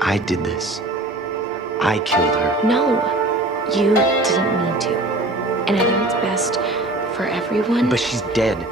I did this. I killed her. No, you didn't mean to. And I think it's best for everyone. But she's dead.